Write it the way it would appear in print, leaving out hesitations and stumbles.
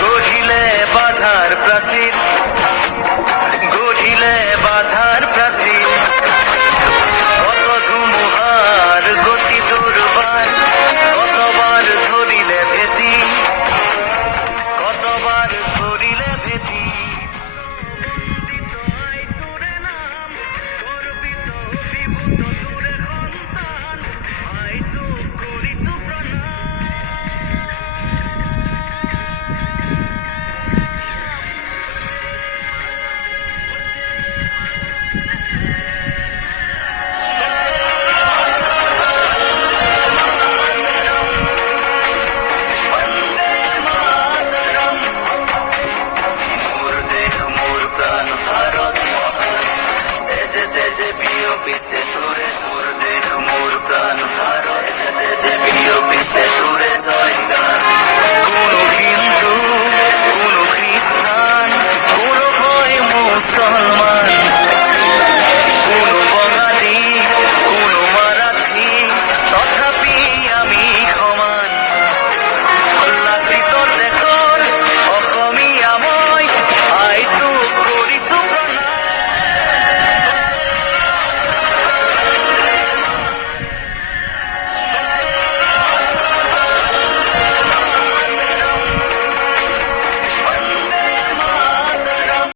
গড়িলে বাধার প্রাচীর, গড়িলে বাধার প্রাচীর, কত ধুমুহার গতি দুর্বার, কতবার ধরিলে ভেতি, কতবার ধরিলে ভেতি। বন্দিত আই তোরে নাম, গর্বিত বিভূত তোরে সন্তান, আই তো করিছু প্রণাম। তেজে বিয়পিছে তোরে মোর দেহ মোর প্রাণ ভারত, তেজে বিয়পিছে তোরে জয়।